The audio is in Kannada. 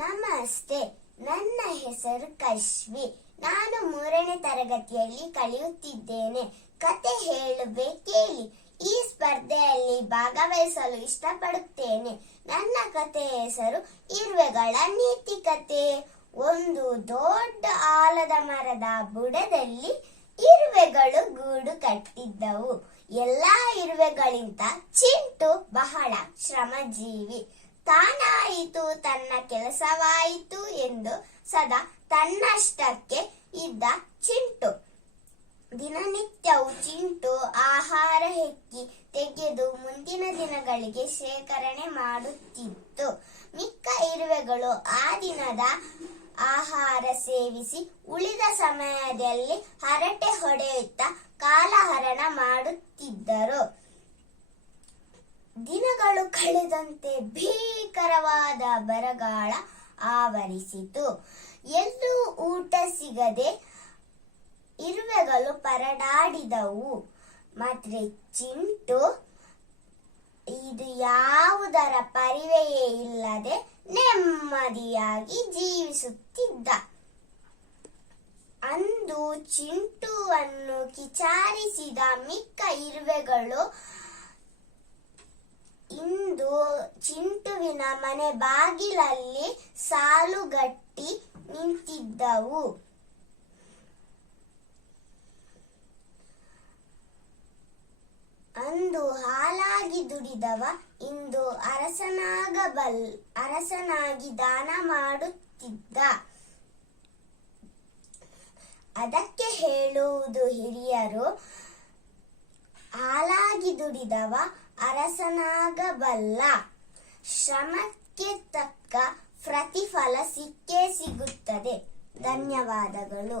ನಮಸ್ತೆ, ನನ್ನ ಹೆಸರು ಕಶ್ವಿ. ನಾನು 3ನೇ ತರಗತಿಯಲ್ಲಿ ಕಲಿಯುತ್ತಿದ್ದೇನೆ. ಕತೆ ಹೇಳುವೆ ಕೇಳಿ. ಈ ಸ್ಪರ್ಧೆಯಲ್ಲಿ ಭಾಗವಹಿಸಲು ಇಷ್ಟಪಡುತ್ತೇನೆ. ನನ್ನ ಕಥೆಯ ಹೆಸರು ಇರುವೆಗಳ ನೀತಿ ಕತೆ. ಒಂದು ದೊಡ್ಡ ಆಲದ ಮರದ ಬುಡದಲ್ಲಿ ಇರುವೆಗಳು ಗೂಡು ಕಟ್ಟಿದ್ದವು. ಎಲ್ಲಾ ಇರುವೆಗಳಿಂದ ಚಿಂಟು ಬಹಳ ಶ್ರಮಜೀವಿ. ತಾನಾಯಿತು, ತನ್ನ ಕೆಲಸವಾಯಿತು ಎಂದು ಸದಾ ತನ್ನಷ್ಟಕ್ಕೆ ಇದ್ದ ಚಿಂಟು. ದಿನನಿತ್ಯವೂ ಚಿಂಟು ಆಹಾರ ಹೆಕ್ಕಿ ತೆಗೆದು ಮುಂದಿನ ದಿನಗಳಿಗೆ ಶೇಖರಣೆ ಮಾಡುತ್ತಿತ್ತು. ಮಿಕ್ಕ ಇರುವೆಗಳು ಆ ದಿನದ ಆಹಾರ ಸೇವಿಸಿ ಉಳಿದ ಸಮಯದಲ್ಲಿ ಹರಟೆ ಹೊಡೆಯುತ್ತಾ ಕಾಲಹರಣ ಮಾಡುತ್ತಿದ್ದರು. ದಿನಗಳು ಕಳೆದಂತೆ ಭೀಕರವಾದ ಬರಗಾಲ ಆವರಿಸಿತು. ಎಲ್ಲೂ ಊಟ ಸಿಗದೆ ಇರುವೆಗಳು ಪರದಾಡಿದವು. ಮಾತ್ರ ಚಿಂಟು ಇದು ಯಾವುದರ ಪರಿವೆಯೇ ಇಲ್ಲದೆ ನೆಮ್ಮದಿಯಾಗಿ ಜೀವಿಸುತ್ತಿದ್ದ. ಅಂದು ಚಿಂಟುವನ್ನು ಕಿಚಾರಿಸಿದ ಮಿಕ್ಕ ಇರುವೆಗಳು ಇಂದು ಚಿಂಟುವಿನ ಮನೆ ಬಾಗಿಲಲ್ಲಿ ಸಾಲುಗಟ್ಟಿ ನಿಂತಿದ್ದವು. ಅಂದು ಹಾಲಾಗಿ ದುಡಿದವ ಇಂದು ಅರಸನಾಗಿ ದಾನ ಮಾಡುತ್ತಿದ್ದ. ಅದಕ್ಕೆ ಹೇಳುವುದು ಹಿರಿಯರು, ಹಾಲಾಗಿ ದುಡಿದವ ಅರಸನಾಗಬಲ್ಲ. ಶ್ರಮಕ್ಕೆ ತಕ್ಕ ಪ್ರತಿಫಲ ಸಿಕ್ಕೇ ಸಿಗುತ್ತದೆ. ಧನ್ಯವಾದಗಳು.